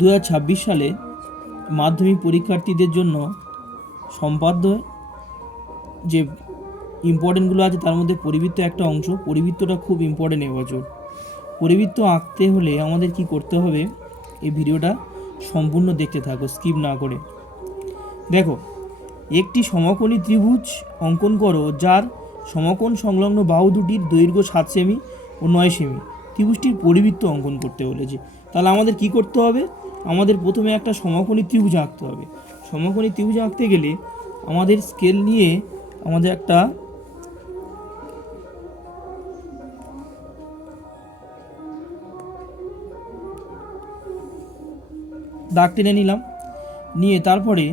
2026 সালে মাধ্যমিক পরীক্ষার্থীদের জন্য সম্পাদ্য যে ইম্পর্টেন্টগুলো আছে তার মধ্যে পরিবৃত্ত একটা অংশ। পরিবৃত্তটা খুব ইম্পর্টেন্ট এবছর। পরিবৃত্ত আঁকতে হলে আমাদের কি করতে হবে, এই ভিডিওটা সম্পূর্ণ দেখতে থাকো, স্কিপ না করে। দেখো, একটি সমকোণী ত্রিভুজ অঙ্কন করো যার সমকোণ সংলগ্ন বাহু দুটির দৈর্ঘ্য 7 সেমি ও 9 সেমি। ত্রিভুজটির পরিবৃত্ত অঙ্কন করতে বলেছে। তাহলে আমাদের কি করতে হবে, আমাদের প্রথমে একটা সমকোণী ত্রিভুজ আঁকতে হবে। সমকোণী ত্রিভুজ আঁকতে গেলে আমাদের স্কেল নিয়ে আমাদের একটা দাগ টেনে নিলাম, নিয়ে তারপরে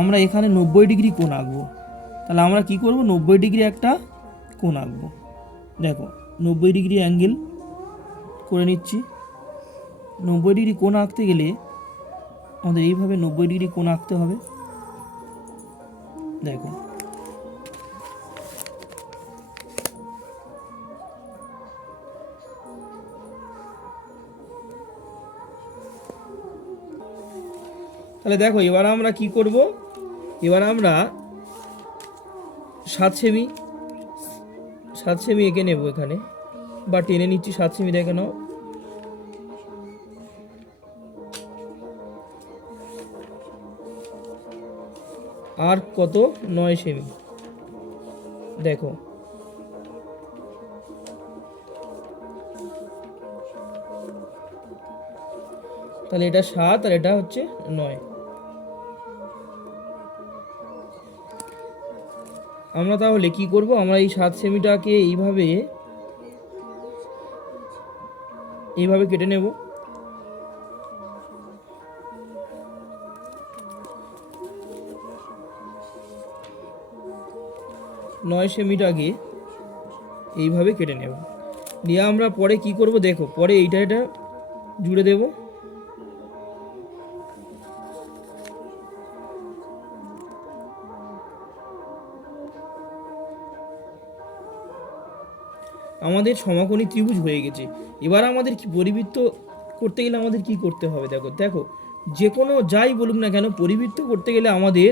আমরা এখানে 90 ডিগ্রি কোণ আঁকবো। তাহলে আমরা কি করব, 90 ডিগ্রি একটা কোণ আঁকবো। দেখো 90 ডিগ্রি অ্যাঙ্গেল করে নিচ্ছি। 90 ডিগ্রি কোণ আঁকতে গেলে আমাদের এইভাবে 90 ডিগ্রি কোণ আঁকতে হবে। দেখো তাহলে দেখো এবার আমরা কি করব, এবার আমরা 7 সেমি এঁকে নেব এখানে, বা টেনে নিচ্ছি 7 সেমি। দেখে নাও, আর কত, 9 সেমি। দেখো তাহলে এটা 7 আর এটা হচ্ছে 9। আমরা তাহলে কি করব, আমরা এই 7 সেমিটাকে এইভাবে কেটে নেব। নয় সেমিটাকে এইভাবে কেটে নেব, নিয়ে আমরা পরে কি করব, দেখো পরে এটা জুড়ে দেব। আমাদের সমকোণী ত্রিভুজ হয়ে গেছে। এবার আমাদের কি পরিবৃত্ত করতে গেলে আমাদের কি করতে হবে, দেখো দেখো যে কোনো যাই বলুক না কেন, পরিবৃত্ত করতে গেলে আমাদের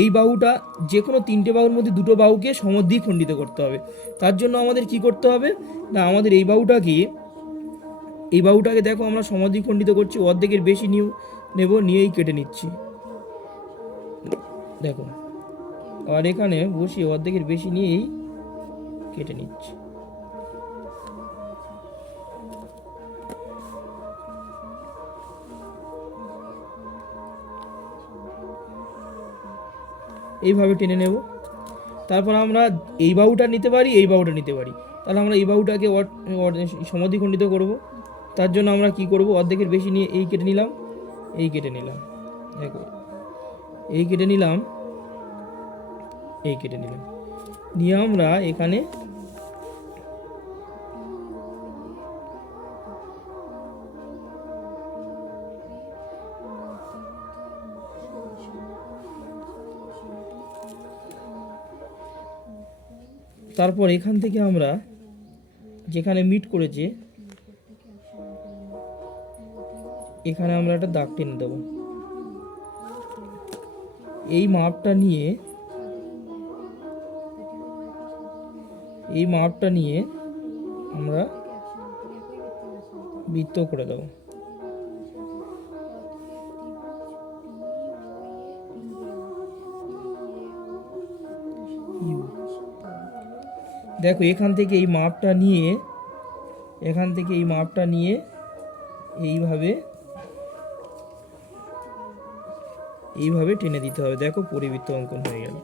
এই বাহুটা যে কোনো 3টে বাহুর মধ্যে 2টো বাহুকে সমদ্বিখণ্ডিত করতে হবে। তার জন্য আমাদের কি করতে হবে না, আমাদের এই বাহুটাকে দেখো আমরা সমদ্বিখণ্ডিত করছি, অর্ধেকের বেশি নিয়েই কেটে নিচ্ছি। দেখো আর এখানে বসিয়ে অর্ধেকের বেশি নিয়েই কেটে নিচ্ছি। এইভাবে টেনে নেব। তারপর আমরা এই বাহুটা নিতে পারি, এই বাহুটা নিতে পারি। তাহলে আমরা এই বাহুটাকে সমদ্বিখণ্ডিত করব। তার জন্য আমরা কি করব, অর্ধেকের বেশি নিয়ে এই কেটে নিলাম, এই কেটে নিলাম। দেখো এই কেটে নিলাম, এই কেটে নিলাম, নিয়ে আমরা এখানে তারপর এখান থেকে আমরা যেখানে মিট করেছে এখানে আমরা একটা দাগ টেনে দেবো। এই মাপটা নিয়ে আমরা বৃত্ত করে দেবো। দেখো এখান থেকে এই মাপটা নিয়ে এইভাবে টেনে দিতে হবে। দেখো পরিবৃত্ত অঙ্কন হয়ে গেল,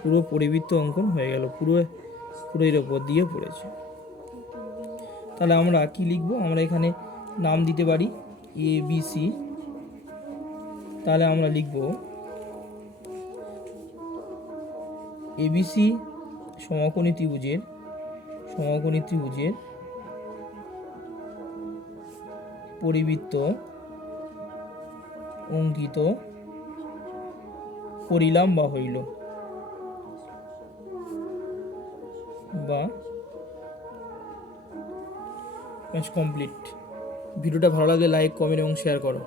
পুরো পরিবৃত্ত অঙ্কন হয়ে গেল, পুরো এর ওপর দিয়ে পড়েছে। তাহলে আমরা কি লিখবো, আমরা এখানে নাম দিতে পারি ABC। তাহলে আমরা লিখব ABC সমকোণী ত্রিভুজের পরিবৃত্ত অঙ্কিত করিলাম বা হইল, বা ম্যাচ কমপ্লিট। ভিডিওটা ভালো লাগলে লাইক, কমেন্ট এবং শেয়ার করো।